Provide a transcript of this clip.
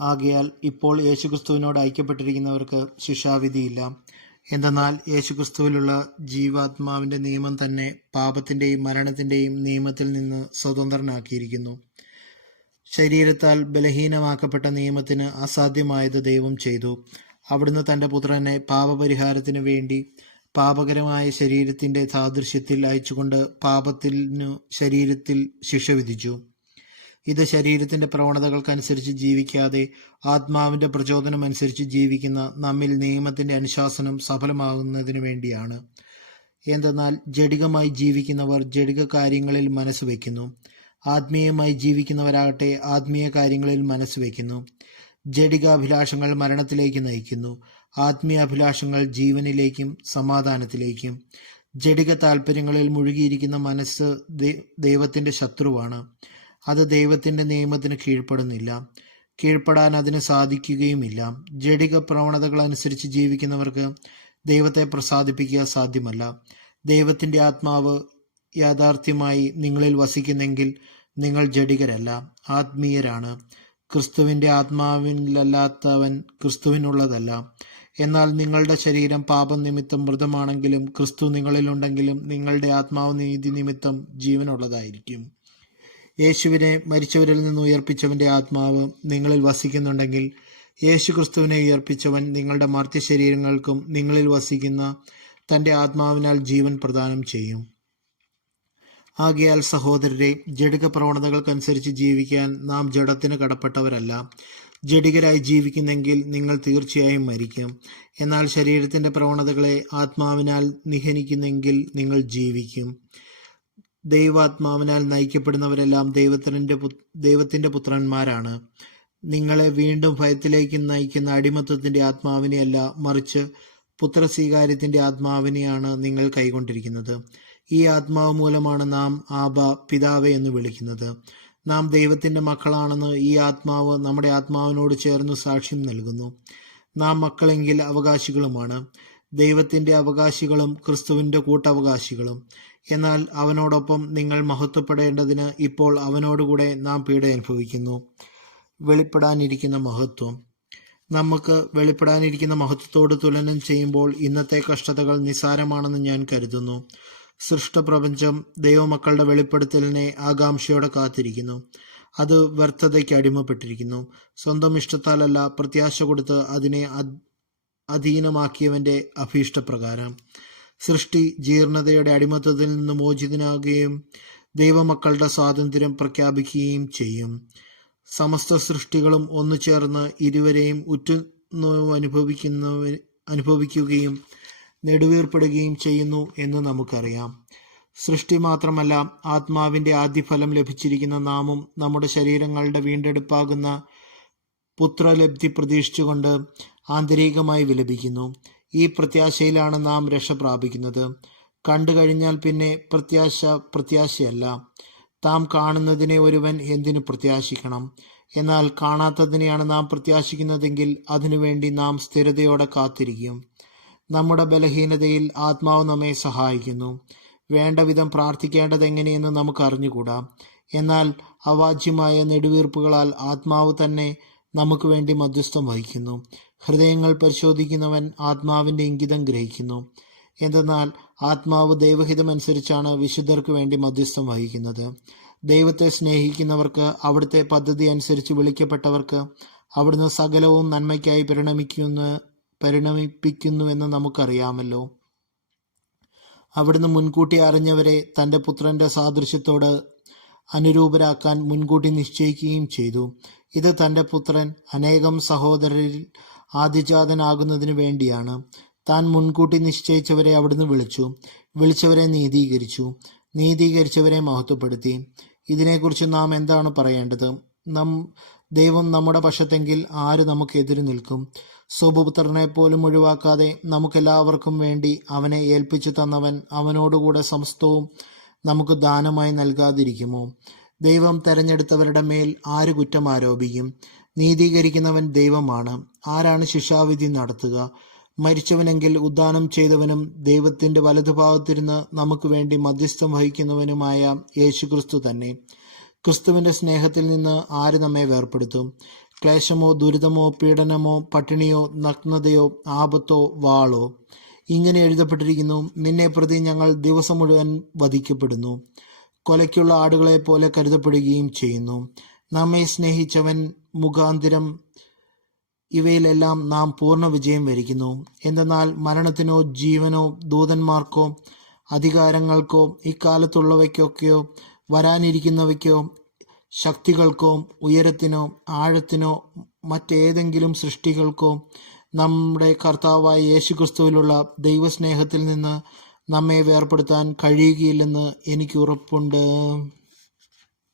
ആകയാൽ ഇപ്പോൾ യേശുക്രിസ്തുവിനോട് ഐക്യപ്പെട്ടിരിക്കുന്നവർക്ക് ശിക്ഷാവിധിയില്ല. എന്തെന്നാൽ യേശുക്രിസ്തുവിലുള്ള ജീവാത്മാവിന്റെ നിയമം തന്നെ പാപത്തിന്റെയും മരണത്തിന്റെയും നിയമത്തിൽ നിന്ന് സ്വതന്ത്രനാക്കിയിരിക്കുന്നു. ശരീരത്താൽ ബലഹീനമാക്കപ്പെട്ട നിയമത്തിന് അസാധ്യമായത് ദൈവം ചെയ്തു. അവിടുന്ന് തന്റെ പുത്രനെ പാപപരിഹാരത്തിനു വേണ്ടി പാപകരമായ ശരീരത്തിന്റെ സാദൃശ്യത്തിൽ അയച്ചുകൊണ്ട് പാപത്തിനു ശരീരത്തിൽ ശിക്ഷ വിധിച്ചു. ഇത് ശരീരത്തിന്റെ പ്രവണതകൾക്കനുസരിച്ച് ജീവിക്കാതെ ആത്മാവിന്റെ പ്രചോദനം അനുസരിച്ച് ജീവിക്കുന്ന നമ്മിൽ നിയമത്തിന്റെ അനുശാസനം സഫലമാകുന്നതിനു വേണ്ടിയാണ്. എന്തെന്നാൽ ജഡികമായി ജീവിക്കുന്നവർ ജഡിക കാര്യങ്ങളിൽ മനസ്സ് വയ്ക്കുന്നു, ആത്മീയമായി ജീവിക്കുന്നവരാകട്ടെ ആത്മീയ കാര്യങ്ങളിൽ മനസ്സ് വയ്ക്കുന്നു. ജഡികാഭിലാഷങ്ങൾ മരണത്തിലേക്ക് നയിക്കുന്നു, ആത്മീയ അഭിലാഷങ്ങൾ ജീവനിലേക്കും സമാധാനത്തിലേക്കും. ജഡിക താല്പര്യങ്ങളിൽ മുഴുകിയിരിക്കുന്ന മനസ്സ് ദൈവത്തിന്റെ ശത്രുവാണ്. അത് ദൈവത്തിന്റെ നിയമത്തിന് കീഴ്പ്പെടുന്നില്ല, കീഴ്പ്പെടാൻ അതിന് സാധിക്കുകയുമില്ല. ജഡിക പ്രവണതകൾ അനുസരിച്ച് ജീവിക്കുന്നവർക്ക് ദൈവത്തെ പ്രസാദിപ്പിക്കുക സാധ്യമല്ല. ദൈവത്തിന്റെ ആത്മാവ് യാഥാർത്ഥ്യമായി നിങ്ങളിൽ വസിക്കുന്നെങ്കിൽ നിങ്ങൾ ജഡികരല്ല, ആത്മീയരാണ്. ക്രിസ്തുവിന്റെ ആത്മാവിലല്ലാത്തവൻ ക്രിസ്തുവിനുള്ളതല്ല. എന്നാൽ നിങ്ങളുടെ ശരീരം പാപം നിമിത്തം മൃതമാണെങ്കിലും ക്രിസ്തു നിങ്ങളിലുണ്ടെങ്കിലും നിങ്ങളുടെ ആത്മാവ് നീതി നിമിത്തം ജീവനുള്ളതായിരിക്കും. യേശുവിനെ മരിച്ചവരിൽ നിന്ന് ഉയർപ്പിച്ചവന്റെ ആത്മാവ് നിങ്ങളിൽ വസിക്കുന്നുണ്ടെങ്കിൽ യേശു ക്രിസ്തുവിനെ ഉയർപ്പിച്ചവൻ നിങ്ങളുടെ മർത്യ ശരീരങ്ങൾക്കും നിങ്ങളിൽ വസിക്കുന്ന തന്റെ ആത്മാവിനാൽ ജീവൻ പ്രദാനം ചെയ്യും. ആകയാൽ സഹോദരരെ, ജഡിക പ്രവണതകൾക്കനുസരിച്ച് ജീവിക്കാൻ നാം ജഡത്തിന് കടപ്പെട്ടവരല്ല. ജഡികരായി ജീവിക്കുന്നെങ്കിൽ നിങ്ങൾ തീർച്ചയായും മരിക്കും. എന്നാൽ ശരീരത്തിന്റെ പ്രവണതകളെ ആത്മാവിനാൽ നിഹനിക്കുന്നെങ്കിൽ നിങ്ങൾ ജീവിക്കും. ദൈവാത്മാവിനാൽ നയിക്കപ്പെടുന്നവരെല്ലാം ദൈവത്തിന്റെ പുത്രന്മാരാണ്. നിങ്ങളെ വീണ്ടും ഭയത്തിലേക്ക് നയിക്കുന്ന അടിമത്വത്തിന്റെ ആത്മാവിനെയല്ല, മറിച്ച് പുത്രസ്വീകാര്യത്തിന്റെ ആത്മാവിനെയാണ് നിങ്ങൾ കൈക്കൊണ്ടിരിക്കുന്നത്. ഈ ആത്മാവ് മൂലമാണ് നാം ആബാ, പിതാവേ എന്ന് വിളിക്കുന്നത്. നാം ദൈവത്തിന്റെ മക്കളാണെന്ന് ഈ ആത്മാവ് നമ്മുടെ ആത്മാവിനോട് ചേർന്ന് സാക്ഷ്യം നൽകുന്നു. നാം മക്കളെങ്കിൽ അവകാശികളുമാണ്, ദൈവത്തിന്റെ അവകാശികളും ക്രിസ്തുവിന്റെ കൂട്ടവകാശികളും. എന്നാൽ അവനോടൊപ്പം നിങ്ങൾ മഹത്വപ്പെടേണ്ടതിന് ഇപ്പോൾ അവനോടുകൂടെ നാം പീഡ അനുഭവിക്കുന്നു. വെളിപ്പെടാനിരിക്കുന്ന മഹത്വം. നമുക്ക് വെളിപ്പെടാനിരിക്കുന്ന മഹത്വത്തോട് തുലനം ചെയ്യുമ്പോൾ ഇന്നത്തെ കഷ്ടതകൾ നിസ്സാരമാണെന്ന് ഞാൻ കരുതുന്നു. സൃഷ്ടപ്രപഞ്ചം ദൈവമക്കളുടെ വെളിപ്പെടുത്തലിനെ ആകാംക്ഷയോടെ കാത്തിരിക്കുന്നു. അത് വ്യർത്ഥതയ്ക്ക് അടിമപ്പെട്ടിരിക്കുന്നു. സ്വന്തം ഇഷ്ടത്താലല്ല, പ്രത്യാശ കൊടുത്ത് അതിനെ അധീനമാക്കിയവന്റെ അഭീഷ്ടപ്രകാരം. സൃഷ്ടി ജീർണതയുടെ അടിമത്തത്തിൽ നിന്ന് മോചിതനാകുകയും ദൈവമക്കളുടെ സ്വാതന്ത്ര്യം പ്രഖ്യാപിക്കുകയും ചെയ്യും. സമസ്ത സൃഷ്ടികളും ഒന്നു ചേർന്ന് ഇരുവരെയും അനുഭവിക്കുകയും നെടുവീർപ്പെടുകയും ചെയ്യുന്നു എന്ന് നമുക്കറിയാം. സൃഷ്ടി മാത്രമല്ല, ആത്മാവിന്റെ ആദ്യഫലം ലഭിച്ചിരിക്കുന്ന നാമും നമ്മുടെ ശരീരങ്ങളുടെ വീണ്ടെടുപ്പാകുന്ന പുത്രലബ്ധി പ്രതീക്ഷിച്ചുകൊണ്ട് ആന്തരികമായി വിലപിക്കുന്നു. ഈ പ്രത്യാശയിലാണ് നാം രക്ഷ പ്രാപിക്കുന്നത്. കണ്ടു കഴിഞ്ഞാൽ പിന്നെ പ്രത്യാശയല്ല. താം കാണുന്നതിനെ ഒരുവൻ എന്തിനു പ്രത്യാശിക്കണം? എന്നാൽ കാണാത്തതിനെയാണ് നാം പ്രത്യാശിക്കുന്നതെങ്കിൽ അതിനുവേണ്ടി നാം സ്ഥിരതയോടെ കാത്തിരിക്കും. നമ്മുടെ ബലഹീനതയിൽ ആത്മാവ് നമ്മെ സഹായിക്കുന്നു. വേണ്ട വിധം പ്രാർത്ഥിക്കേണ്ടത് എങ്ങനെയെന്ന് നമുക്ക് അറിഞ്ഞുകൂടാ. എന്നാൽ അവാച്യമായ നെടുവീർപ്പുകളാൽ ആത്മാവ് തന്നെ നമുക്ക് വേണ്ടി മധ്യസ്ഥം വഹിക്കുന്നു. ഹൃദയങ്ങൾ പരിശോധിക്കുന്നവൻ ആത്മാവിന്റെ ഇംഗിതം ഗ്രഹിക്കുന്നു. എന്തെന്നാൽ ആത്മാവ് ദൈവഹിതമനുസരിച്ചാണ് വിശുദ്ധർക്ക് വേണ്ടി മധ്യസ്ഥം വഹിക്കുന്നത്. ദൈവത്തെ സ്നേഹിക്കുന്നവർക്ക്, അവിടുത്തെ പദ്ധതി അനുസരിച്ച് വിളിക്കപ്പെട്ടവർക്ക് അവിടുന്ന് സകലവും നന്മയ്ക്കായി പരിണമിപ്പിക്കുന്നുവെന്ന് നമുക്കറിയാമല്ലോ. അവിടുന്ന് മുൻകൂട്ടി അറിഞ്ഞവരെ തന്റെ പുത്രന്റെ സാദൃശ്യത്തോട് അനുരൂപരാക്കാൻ മുൻകൂട്ടി നിശ്ചയിക്കുകയും ചെയ്തു. ഇത് തന്റെ പുത്രൻ അനേകം സഹോദരരിൽ ആദ്യജാതനാകുന്നതിന് വേണ്ടിയാണ്. താൻ മുൻകൂട്ടി നിശ്ചയിച്ചവരെ അവിടുന്ന് വിളിച്ചവരെ നീതീകരിച്ചവരെ മഹത്വപ്പെടുത്തി. ഇതിനെക്കുറിച്ച് നാം എന്താണ് പറയേണ്ടത്? ദൈവം നമ്മുടെ പക്ഷത്തെങ്കിൽ ആര് നമുക്ക് എതിര് നിൽക്കും? സ്വപുത്രനെ പോലും ഒഴിവാക്കാതെ നമുക്കെല്ലാവർക്കും വേണ്ടി അവനെ ഏൽപ്പിച്ചു തന്നവൻ അവനോടുകൂടെ സമസ്തവും നമുക്ക് ദാനമായി നൽകാതിരിക്കുമോ? ദൈവം തെരഞ്ഞെടുത്തവരുടെ മേൽ ആര് കുറ്റം ആരോപിക്കും? നീതീകരിക്കുന്നവൻ ദൈവമാണ്. ആരാണ് ശിക്ഷാവിധി നടത്തുക? മരിച്ചവനെങ്കിൽ ഉദ്ധാനം ചെയ്തവനും ദൈവത്തിന്റെ വലതുഭാഗത്തിരുന്ന് നമുക്ക് വേണ്ടി മധ്യസ്ഥം വഹിക്കുന്നവനുമായ യേശുക്രിസ്തു തന്നെ. ക്രിസ്തുവിന്റെ സ്നേഹത്തിൽ നിന്ന് ആര് നമ്മെ വേർപെടുത്തും? ക്ലേശമോ ദുരിതമോ പീഡനമോ പട്ടിണിയോ നഗ്നതയോ ആപത്തോ വാളോ. ഇങ്ങനെ എഴുതപ്പെട്ടിരിക്കുന്നു, നിന്നെ പ്രതി ഞങ്ങൾ ദിവസം മുഴുവൻ വധിക്കപ്പെടുന്നു, കൊലയ്ക്കുള്ള ആടുകളെ പോലെ കരുതപ്പെടുകയും ചെയ്യുന്നു. നമ്മെ സ്നേഹിച്ചവൻ മുഖാന്തിരം ഇവയിലെല്ലാം നാം പൂർണ്ണ വിജയം വരിക്കുന്നു. എന്തെന്നാൽ മരണത്തിനോ ജീവനോ ദൂതന്മാർക്കോ അധികാരങ്ങൾക്കോ ഇക്കാലത്തുള്ളവയ്ക്കൊക്കെയോ വരാനിരിക്കുന്നവയ്ക്കോ ശക്തികൾക്കോ ഉയരത്തിനോ ആഴത്തിനോ മറ്റേതെങ്കിലും സൃഷ്ടികൾക്കോ നമ്മുടെ കർത്താവായ യേശുക്രിസ്തുവിലുള്ള ദൈവസ്നേഹത്തിൽ നിന്ന് നമ്മെ വേർപെടുത്താൻ കഴിയുകയില്ലെന്ന് എനിക്ക് ഉറപ്പുണ്ട്.